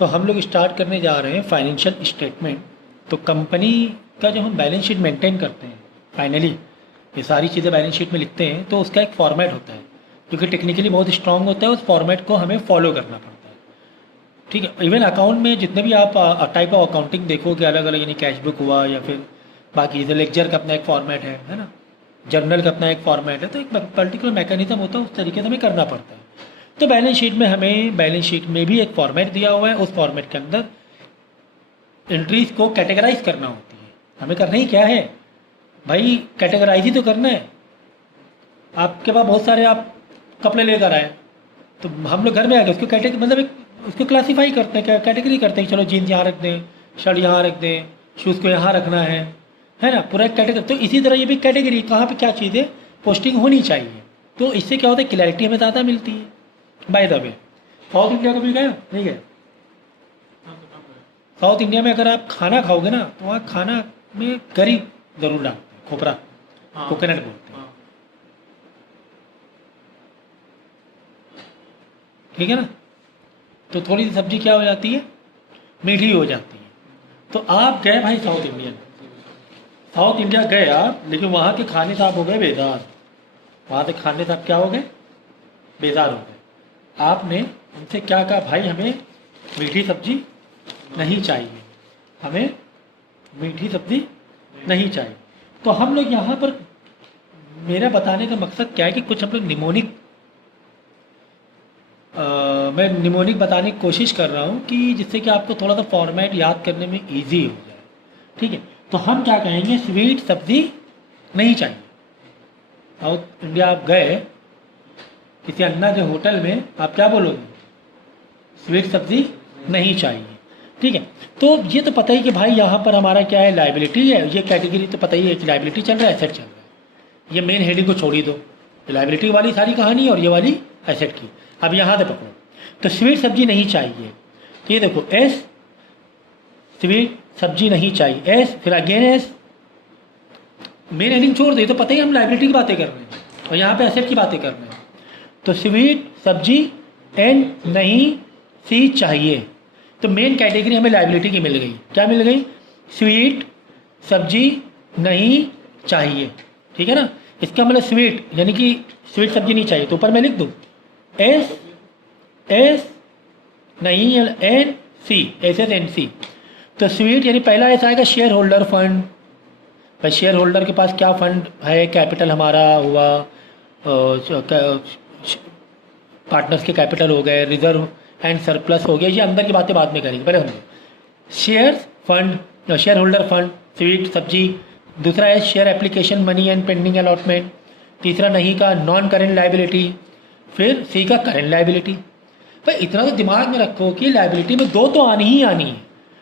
तो हम लोग स्टार्ट करने जा रहे हैं फाइनेंशियल स्टेटमेंट। तो कंपनी का जो हम बैलेंस शीट मेंटेन करते हैं, फाइनली ये सारी चीज़ें बैलेंस शीट में लिखते हैं, तो उसका एक फॉर्मेट होता है जो कि टेक्निकली बहुत स्ट्रांग होता है। उस फॉर्मेट को हमें फॉलो करना पड़ता है, ठीक है। इवन अकाउंट में जितने भी आप टाइप ऑफ अकाउंटिंग देखोगे अलग अलग, यानी कैश बुक हुआ या फिर बाकी जैसे लेक्चर का अपना एक फॉर्मेट है ना, जर्नल का अपना एक फॉर्मेट है, तो एक पर्टिकुलर मैकेनिज्म होता है, उस तरीके से हमें करना पड़ता है। तो बैलेंस शीट में हमें बैलेंस शीट में भी एक फॉर्मेट दिया हुआ है, उस फॉर्मेट के अंदर एंट्रीज को कैटेगराइज करना होती है। हमें करना ही क्या है भाई, कैटेगराइज ही तो करना है। आपके पास बहुत सारे आप कपड़े लेकर आए, तो हम लोग घर में आ गए उसको मतलब उसको क्लासीफाई करते हैं, कैटेगरी करते हैं। चलो जीन्स यहाँ रख दें, शर्ट यहाँ रख दें, शूज़ को यहाँ रखना है ना, पूरा एक कैटेगरी। तो इसी तरह ये भी कैटेगरी, कहाँ पे क्या चीज़ें पोस्टिंग होनी चाहिए। तो इससे क्या होता है, क्लैरिटी हमें ज़्यादा मिलती है। By the way, south India कभी गए नहीं गए? साउथ इंडिया में अगर आप खाना खाओगे ना, तो वहाँ खाना में करी जरूर डालते हैं, खोपरा, कोकोनट बोलते हैं, ठीक है ना। तो थोड़ी सी सब्जी क्या हो जाती है, मीठी हो जाती है। तो आप गए भाई साउथ इंडिया गए आप, लेकिन वहाँ के खाने से आप हो गए बेजार। वहाँ से खाने से आप क्या हो गए, बेजार हो गए। आपने उनसे क्या कहा, भाई हमें मीठी सब्जी नहीं चाहिए, हमें मीठी सब्जी नहीं चाहिए। तो हम लोग यहाँ पर, मेरा बताने का मकसद क्या है कि कुछ हम लोग निमोनिक, मैं निमोनिक बताने की कोशिश कर रहा हूँ कि जिससे कि आपको थोड़ा सा फॉर्मेट याद करने में इजी हो जाए, ठीक है। तो हम क्या कहेंगे, स्वीट सब्जी नहीं चाहिए। साउथ इंडिया आप गए किसी अन्ना के होटल में, आप क्या बोलोगे, स्वीट सब्जी नहीं चाहिए, ठीक है। तो ये तो पता ही कि भाई यहाँ पर हमारा क्या है, लाइबिलिटी है। ये कैटेगरी तो पता ही है कि लाइबिलिटी चल रहा है, एसेट चल रहा है। ये मेन हेडिंग को छोड़ ही दो, लाइबिलिटी वाली सारी कहानी और ये वाली एसेट की। अब यहाँ से पकड़ो, तो स्वीट सब्जी नहीं चाहिए, तो ये देखो एस, स्वीट सब्जी नहीं चाहिए, एस, फिर अगेन एस, मेन हेडिंग छोड़ दे। तो पता ही हम लाइबिलिटी की बातें कर रहे हैं और यहाँ पे एसेट की बातें कर रहे हैं। तो स्वीट सब्जी एन नहीं सी चाहिए। तो मेन कैटेगरी हमें लाइबिलिटी की मिल गई, क्या मिल गई, स्वीट सब्जी नहीं चाहिए, ठीक है ना। इसका मतलब स्वीट यानी कि स्वीट सब्जी नहीं चाहिए, तो ऊपर मैं लिख दूँ एस एस नहीं N C, S S N C. तो स्वीट यानी पहला ऐसा आएगा शेयर होल्डर फंड। भाई शेयर होल्डर के पास क्या फंड है, कैपिटल हमारा हुआ, पार्टनर्स के कैपिटल हो गए, रिजर्व एंड सरप्लस हो गया। ये अंदर की बातें बाद में करेंगे, पहले हम share fund, share holder fund, sweet सब्जी। दूसरा है share application money and pending allotment. तीसरा नहीं का नॉन करेंट लाइबिलिटी। फिर सी का करेंट लाइबिलिटी। भाई इतना तो दिमाग में रखो कि लाइबिलिटी में दो तो आनी ही आनी है,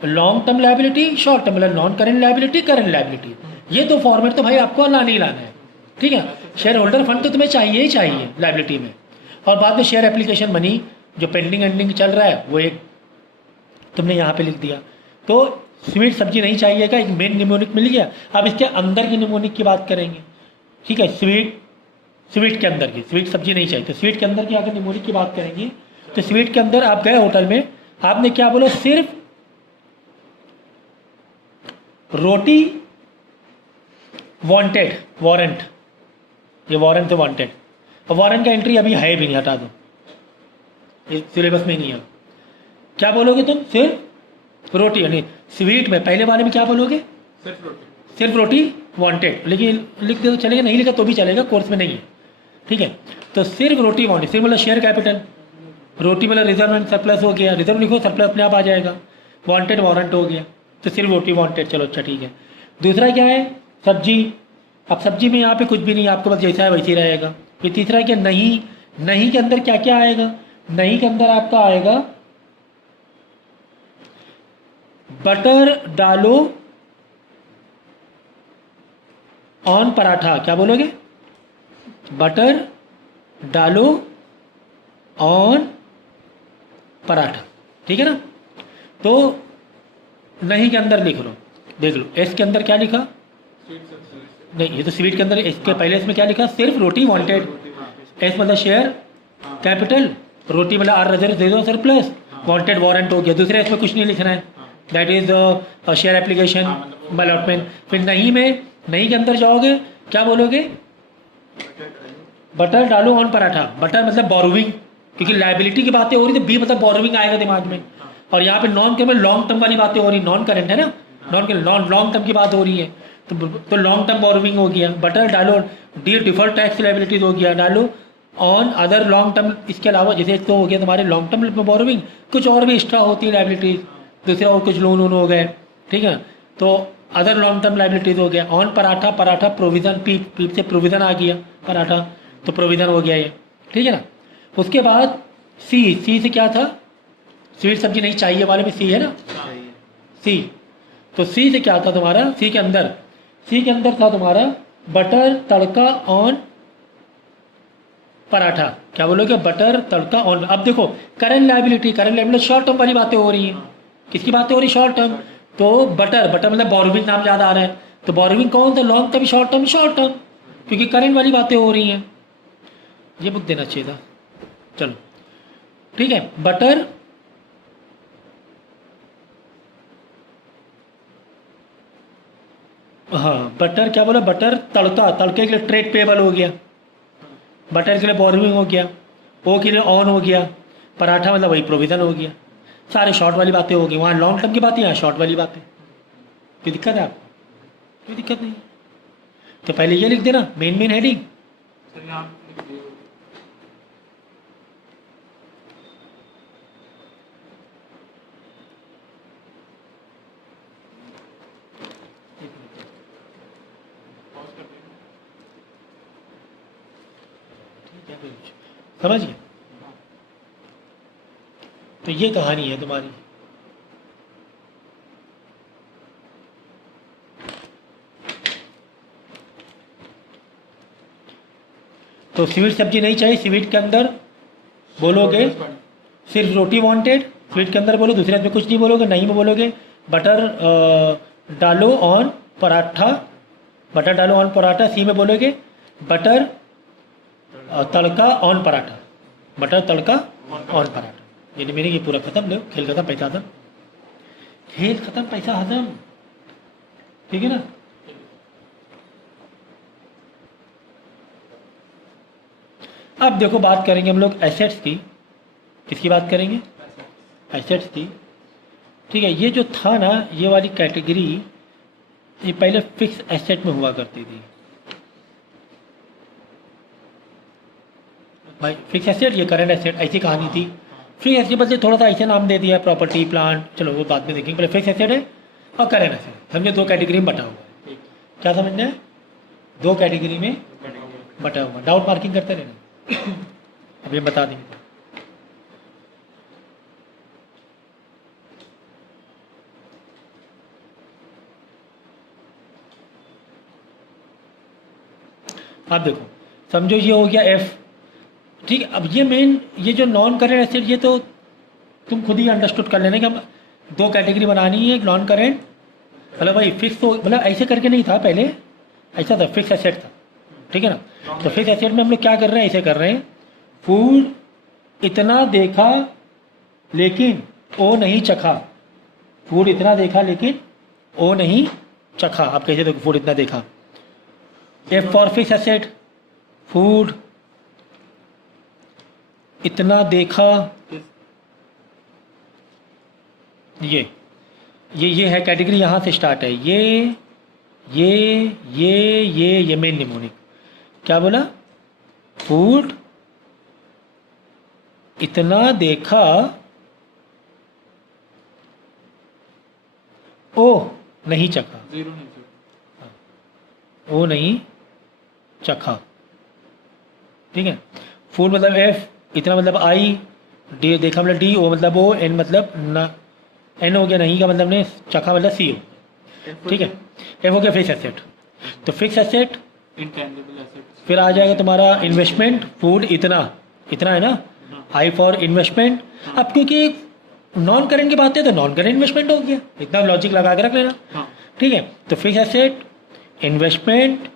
long term liability, short term, मतलब non current liability, current liability. ये दो फॉर्मेट तो भाई आपको लाना ही लाना है, ठीक है। शेयर होल्डर फंड तो तुम्हें चाहिए ही चाहिए लाइबिलिटी में, और बाद में शेयर एप्लीकेशन मनी जो पेंडिंग एंडिंग चल रहा है वो एक तुमने यहाँ पे लिख दिया। तो स्वीट सब्जी नहीं चाहिए का एक मेन निमोनिक मिल गया। अब इसके अंदर की निमोनिक की बात करेंगे, ठीक है। स्वीट के अंदर की स्वीट सब्जी नहीं चाहिए, तो स्वीट के अंदर की अगर निमोनिक की बात करेंगे, तो स्वीट के अंदर आप गए होटल में, आपने क्या बोला, सिर्फ रोटी वांटेड, वारंट, ये वारंट से वांटेड। और वारंट का एंट्री अभी है भी नहीं, हटा दो, ये सिलेबस में नहीं है। क्या बोलोगे तुम, सिर्फ रोटी, यानी स्वीट में पहले वाले में क्या बोलोगे, सिर्फ रोटी वांटेड। लेकिन लिख दे तो चलेगा, नहीं लिखा तो भी चलेगा, कोर्स में नहीं है, ठीक है। तो सिर्फ रोटी वांटेड, सिर्फ मतलब शेयर कैपिटल, रोटी मतलब रिजर्व एंड सरप्लस हो गया, रिजर्व लिखो सरप्लस अपने आप आ जाएगा, वांटेड वारंट हो गया, तो सिर्फ रोटी वांटेड, चलो अच्छा ठीक है। दूसरा क्या है, सब्जी। अब सब्जी में यहाँ पे कुछ भी नहीं, आपको बस जैसा है वैसे ही रहेगा। फिर तीसरा क्या, नहीं, नहीं के अंदर क्या क्या आएगा, नहीं के अंदर आपका आएगा बटर डालो ऑन पराठा। क्या बोलोगे, बटर डालो ऑन पराठा, ठीक है ना। तो नहीं के अंदर लिख लो, देख लो एस के अंदर क्या लिखा, नहीं ये तो स्वीट के अंदर, इसके पहले इसमें क्या लिखा, सिर्फ रोटी वांटेड। एस मतलब शेयर कैपिटल, रोटी मतलब आर रिजर्व दे दो सरप्लस, वांटेड वारंट हो गया, दूसरे इसमें कुछ नहीं लिखना है, that is share application allotment. फिर नहीं में, नहीं के अंदर जाओगे, क्या बोलोगे? बटर डालो ऑन पराठा। बटर मतलब बोरोविंग, क्योंकि लाइबिलिटी की बातें हो रही, तो बी मतलब बोरोविंग आएगा दिमाग में। और यहाँ पे नॉन के में लॉन्ग टर्म वाली बातें हो रही, नॉन करेंट है ना, नॉन के लॉन्ग टर्म की बात हो रही है, तो लॉन्ग टर्म बोरोविंग हो गया। बटर डालो, डी डिफॉल्ट टैक्स लाइबिलिटीज हो गया, डालो ऑन अदर लॉन्ग टर्म। इसके अलावा जैसे तो हो गया तुम्हारे लॉन्ग टर्म बोरोविंग, कुछ और भी एक्स्ट्रा होती है लाइबिलिटीज, दूसरा और कुछ लोन वोन हो गए, ठीक है, तो अदर लॉन्ग टर्म लाइबिलिटीज हो गया। ऑन पराठा, पराठा प्रोविजन, पीप से प्रोविजन आ गया, पराठा तो प्रोविजन हो गया ये, ठीक है ना। उसके बाद सी से क्या था? स्वीट सब्जी नहीं चाहिए वाले में सी है ना, सी। तो सी से क्या था तुम्हारा? सी के अंदर था तुम्हारा बटर तड़का ऑन पराठा। क्या बोलोगे? Butter tadka on. अब देखो करंट लायबिलिटी शॉर्ट टर्म वाली बातें हो रही हैं। किसकी बातें हो रही? Short term. तो बटर मतलब बोरोविंग नाम याद आ रहा है, तो बोरोविंग कौन था? लॉन्ग टर्म, शॉर्ट टर्म, क्योंकि करंट वाली बातें हो रही हैं। ये बुक देना चाहिए था, चलो ठीक है। बटर हाँ, बटर क्या बोला? बटर तड़का, तड़के के लिए ट्रेड पेबल हो गया, बटर के लिए बोरोविंग हो गया, ओ के लिए ऑन हो गया, पराठा मतलब वही प्रोविजन हो गया। सारे शॉर्ट वाली बातें होगी, वहाँ लॉन्ग टर्म की बातें, यहाँ शॉर्ट वाली बातें। कोई दिक्कत है आपको? कोई दिक्कत नहीं। तो पहले ये लिख देना मेन हेडिंग। समझिए, तो ये कहानी है तुम्हारी। तो स्वीट सब्जी नहीं चाहिए, स्वीट के अंदर बोलोगे सिर्फ रोटी वांटेड, स्वीट के अंदर बोलो, दूसरे में कुछ नहीं बोलोगे। नहीं में बोलोगे बटर डालो ऑन पराठा, बटर डालो ऑन पराठा। सी में बोलोगे butter tadka on paratha, butter tadka on paratha. यानी मेरे ये पूरा खत्म। लो, खेल खत्म, पैसा खत्म, खेल खत्म, पैसा खत्म, ठीक है ना। अब देखो बात करेंगे हम लोग एसेट्स की। किसकी बात करेंगे? एसेट्स की, ठीक है। ये जो था ना, ये वाली कैटेगरी, ये पहले फिक्स एसेट में हुआ करती थी भाई। फिक्स एसेट, ये करंट एसेट, ऐसी कहानी थी। फिक्स एसेट बदले थोड़ा सा ऐसे नाम दे दिया, प्रॉपर्टी प्लांट, चलो वो बाद में देखेंगे। पहले फिक्स एसेट है और करंट एसेट, समझे, दो कैटेगरी में बटा हुआ है। क्या समझना है? दो कैटेगरी में बटा हुआ। डाउट मार्किंग करते रहना, अब ये बता देंगे। आप देखो, समझो ये हो गया एफ, ठीक है। अब ये मेन, ये जो नॉन करेंट एसेट, ये तो तुम खुद ही अंडरस्टूड कर लेना कि हम दो कैटेगरी बनानी है। एक नॉन करेंट, मतलब भाई फिक्स, तो मतलब ऐसे करके नहीं था पहले, ऐसा था, फिक्स एसेट था, ठीक है ना। तो फिक्स एसेट में हम लोग क्या कर रहे हैं? ऐसे कर रहे हैं, फूड इतना देखा लेकिन ओ नहीं चखा, फूड इतना देखा लेकिन ओ नहीं चखा। आप कैसे देखो, फूड इतना देखा। F for fix asset, food इतना देखा, ये है कैटेगरी, यहाँ से स्टार्ट है। ये मेन निमोनिक। क्या बोला? फूड इतना देखा ओ नहीं चखा, ओ नहीं चखा, ठीक है। फूड मतलब एफ, इतना मतलब आई, डी देखा मतलब डी, ओ मतलब ओ, एन मतलब ना, एन हो गया नहीं का मतलब ने, चखा मतलब सी हो, ठीक है। एफ हो गया फिक्स एसेट। तो फिक्स एसेट, फिर आ जाएगा तुम्हारा इन्वेस्टमेंट, फूड इतना है ना, आई फॉर इन्वेस्टमेंट। अब क्योंकि नॉन करेंट की बात है तो नॉन करेंट इन्वेस्टमेंट हो गया, इतना लॉजिक लगा के रख लेना, ठीक है। तो फिक्स एसेट, इन्वेस्टमेंट,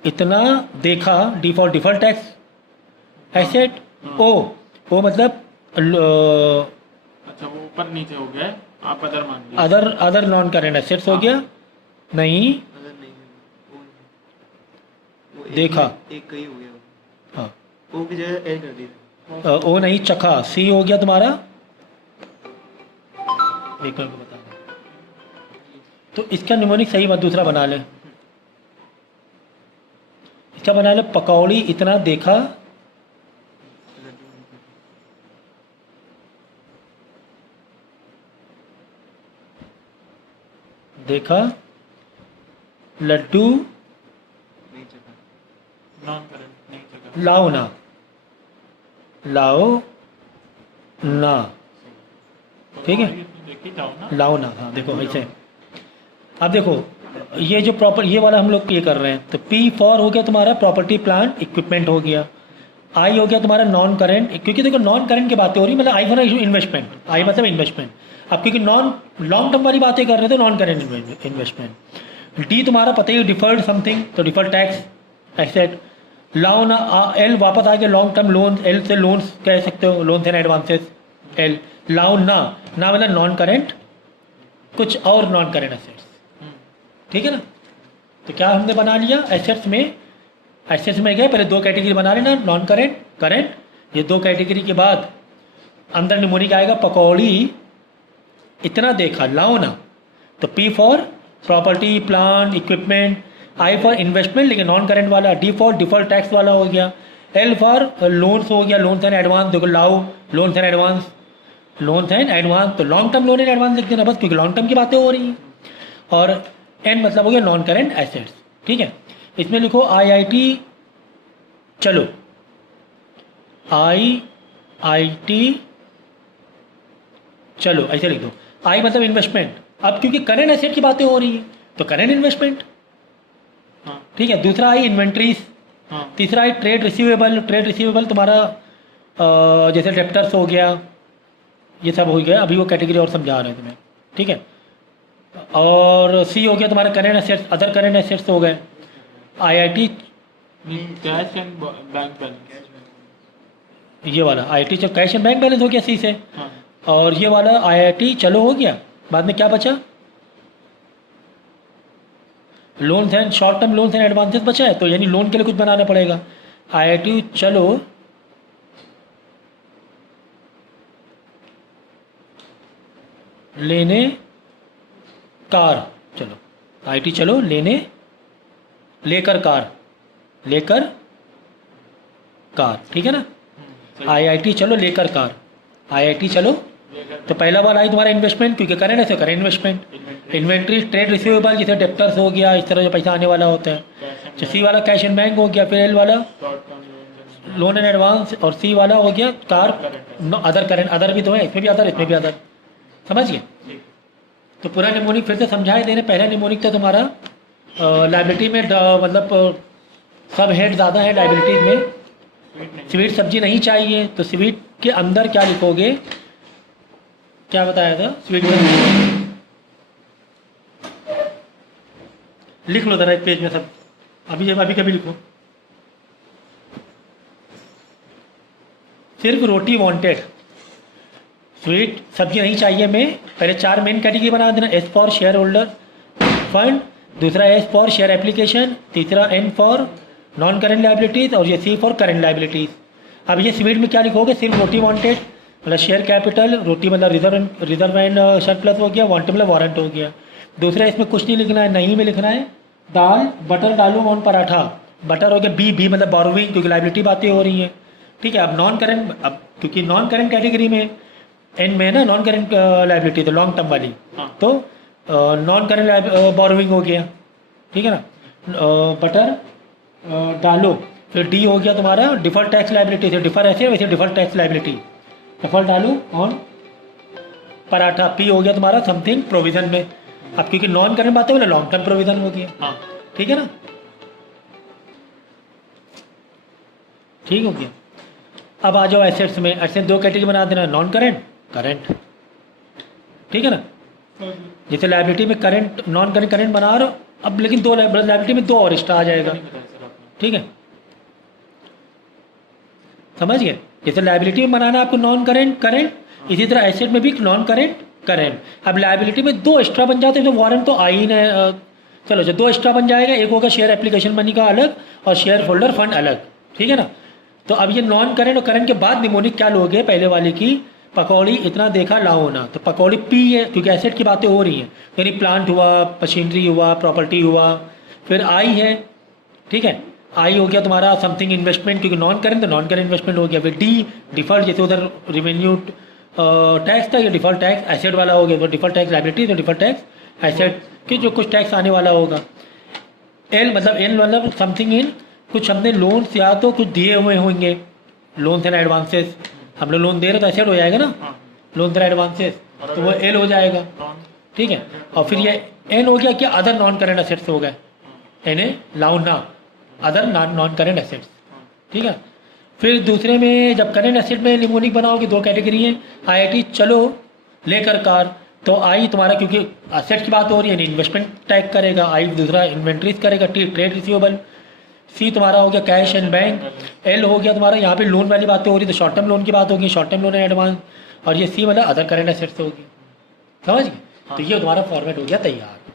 इतना देखा, D for default tax asset, ओ मतलब ऊपर नीचे हो गया है, आप अदर मान लीजिए। Other other non current assets हो हाँ। गया नहीं अगर नहीं है वो देखा। एक का ही हो गया वो। हाँ ओ की जगह एल कर दी। ओ नहीं चखा सी हो गया तुम्हारा एक मिनट को बता तो इसका निमोनिक सही बात दूसरा बना ले इसका बना ले पकौड़ी इतना देखा देखा लड्डू नहीं चखा। नॉन करंट नहीं चला। लाओ ना लाओ ना ठीक है देखी जाओ ना। लाओ ना हाँ देखो ऐसे अब देखो ये जो प्रॉपर ये वाला हम लोग ये कर रहे हैं तो P फॉर हो गया तुम्हारा प्रॉपर्टी प्लांट इक्विपमेंट हो गया I हो गया तुम्हारा नॉन करंट क्योंकि देखो नॉन करंट की बातें हो रही मतलब I फॉर इन्वेस्टमेंट I मतलब इन्वेस्टमेंट अब क्योंकि नॉन लॉन्ग टर्म वाली बातें कर रहे थे नॉन करंट इन्वेस्टमेंट D तुम्हारा पता ही डिफर्ड समथिंग तो डिफर्ड टैक्स एसेट लाओ ना L वापस आ गया लॉन्ग टर्म लोन L से लोन्स कह सकते हो लोन्स एंड एडवांसेस L लाओ ना मतलब नॉन करंट कुछ और नॉन करंट एसेट्स ठीक है ना तो क्या हमने बना लिया एसेट्स में गए पहले दो कैटेगरी बना लेना नॉन करेंट करेंट ये दो कैटेगरी के बाद अंदर निमोनिक आएगा पकौड़ी इतना देखा लाओ ना तो P for property plant equipment I for investment लेकिन नॉन करेंट वाला D फॉर डिफॉल्ट टैक्स वाला हो गया L फॉर लोन्स हो गया लोन्स एंड एडवांस देखो लाओ लोन्स एंड एडवांस तो long term loan and advance लिख देना बस क्योंकि लॉन्ग टर्म की बातें हो रही हैं और N मतलब हो गया नॉन करेंट एसेट्स ठीक है इसमें लिखो IIT चलो IIT चलो ऐसे लिख दो I मतलब इन्वेस्टमेंट अब क्योंकि करेंट एसेट की बातें हो रही है तो करेंट इन्वेस्टमेंट हाँ। ठीक है दूसरा आई इन्वेंट्रीज हाँ। तीसरा आई ट्रेड रिसीवेबल तुम्हारा जैसे डेप्टर्स हो गया ये सब हो गया अभी वो कैटेगरी और समझा रहे हैं तुम्हें ठीक है और सी हो गया तुम्हारा current assets other current assets हो गए IIT cash and bank balance ये वाला IIT जब कैश एंड बैंक बैलेंस हो गया सी से हाँ। और ये वाला IIT चलो हो गया बाद में क्या बचा loans and short term loans and advances बचा है तो यानी लोन के लिए कुछ बनाना पड़ेगा IIT चलो लेने कार चलो IIT चलो लेकर कार ठीक है ना IIT चलो लेकर कार IIT चलो तो पहला वाला आई तुम्हारा इन्वेस्टमेंट क्योंकि करेंट ऐसे current investment inventory trade receivable जैसे डेप्टर्स हो गया इस तरह जो पैसा आने वाला होता है तो सी वाला कैश एंड बैंक हो गया फिर L वाला लोन एंड एडवांस और सी वाला हो गया कार अदर करेंट अदर भी तो है इसमें भी अदर इसमें भी अदर समझ गए तो पूरा निमोनिक फिर से समझाए देने पहला निमोनिक था तुम्हारा लाइबिलिटी में मतलब सब हेड ज़्यादा है लाइबिलिटीज में स्वीट सब्जी नहीं चाहिए तो स्वीट के अंदर क्या लिखोगे क्या बताया था स्वीट लिख लो जरा एक पेज में सब अभी कभी लिखो सिर्फ रोटी वांटेड स्वीट सब्जी नहीं चाहिए में पहले 4 मेन कैटेगरी बना देना S for share holder fund दूसरा S फॉर शेयर एप्लीकेशन तीसरा N for non current liabilities और ये C फॉर करेंट लाइबिलिटीज अब ये स्वीट में क्या लिखोगे सिर्फ रोटी वांटेड मतलब शेयर कैपिटल रोटी मतलब रिजर्व एंड सरप्लस हो गया वांटेड मतलब वारंट हो गया दूसरा इसमें कुछ नहीं लिखना है नहीं में लिखना है दाल बटर डालू ऑन पराठा बटर हो गया बी मतलब बोरोइंग क्योंकि लाइबिलिटी बातें हो रही हैं ठीक है अब नॉन करेंट अब क्योंकि नॉन करेंट कैटेगरी में एन में ना नॉन करेंट लाइबिलिटी तो लॉन्ग टर्म वाली हाँ। तो नॉन करेंट बोरोइंग हो गया ठीक है ना बटर डालो फिर डी हो गया तुम्हारा डिफॉल्ट टैक्स लाइबिलिटी से डिफर ऐसे वैसे डिफॉल्ट टैक्स लाइबिलिटी डिफॉल्ट डालो ऑन पराठा पी हो गया तुम्हारा समथिंग प्रोविजन में अब क्योंकि नॉन करेंट बातें बोले लॉन्ग टर्म प्रोविजन हो गया हाँ। ठीक है ना ठीक हो गया अब आ जाओ एसेट्स में एसेट दो कैटेगरी बना देना नॉन करेंट करेंट ठीक है ना जैसे लाइबिलिटी में करंट नॉन करेंट करंट बना रहे हो अब लेकिन दो लाइबिलिटी में दो और एक्स्ट्रा आ जाएगा ठीक है समझ गए जैसे लाइबिलिटी में बनाना आपको नॉन करेंट करेंट इसी तरह एसेट में भी नॉन करेंट करेंट। अब लायबिलिटी में दो एक्स्ट्रा बन जाते हैं तो वारंट तो आ ही ना। चलो जो दो एक्स्ट्रा बन जाएगा, एक होगा शेयर एप्लीकेशन मनी का अलग और शेयर होल्डर फंड अलग, ठीक है ना। तो अब ये नॉन करेंट और करेंट के बाद निमोनिक क्या लोगे, पहले वाले की पकौड़ी इतना देखा लाओ ना, तो पकौड़ी पी है क्योंकि एसेट की बातें हो रही हैं, यानी प्लांट हुआ, मशीनरी हुआ, प्रॉपर्टी हुआ। फिर आई है, ठीक है, आई हो गया तुम्हारा समथिंग इन्वेस्टमेंट, क्योंकि नॉन करेंट तो नॉन करेंट इन्वेस्टमेंट हो गया। फिर डी डिफॉल्ट, जैसे उधर रेवेन्यू टैक्स था, ये डिफॉल्ट टैक्स एसेट वाला हो गया, तो डिफॉल्ट टैक्स लायबिलिटी, तो डिफॉल्ट टैक्स एसेट कि जो कुछ टैक्स आने वाला होगा। एल मतलब एल मतलब समथिंग इन, कुछ हमने लोन्स या तो कुछ दिए हुए होंगे, लोन्स एंड एडवांसेस, हम लोग लोन दे रहे तो एसेट हो जाएगा ना, हाँ लोन एंड एडवांसेस, तो वो एल हो जाएगा, नॉन ठीक है। और फिर ये एन हो गया कि अदर नॉन करेंट एसेट्स हो गए, एन ए लाउन ना अदर नॉन करेंट एसेट्स, ठीक है। फिर दूसरे में जब करेंट एसेट में निमोनिक बनाओगे दो कैटेगरी है, आईआईटी चलो लेकर कार, तो आई तुम्हारा क्योंकि एसेट की बात हो रही है इन्वेस्टमेंट टैग करेगा, आई दूसरा इन्वेंट्रीज करेगा, टी ट्रेड रिसीवेबल, सी तुम्हारा हो गया कैश एंड बैंक, एल हो गया तुम्हारा यहाँ पे लोन वाली बातें हो रही, तो शॉर्ट टर्म लोन की बात होगी, short term loan and advance, और ये सी मतलब अदर करेंट एसेट्स होगी, समझ गए। तो ये तुम्हारा फॉर्मेट हो गया तैयार।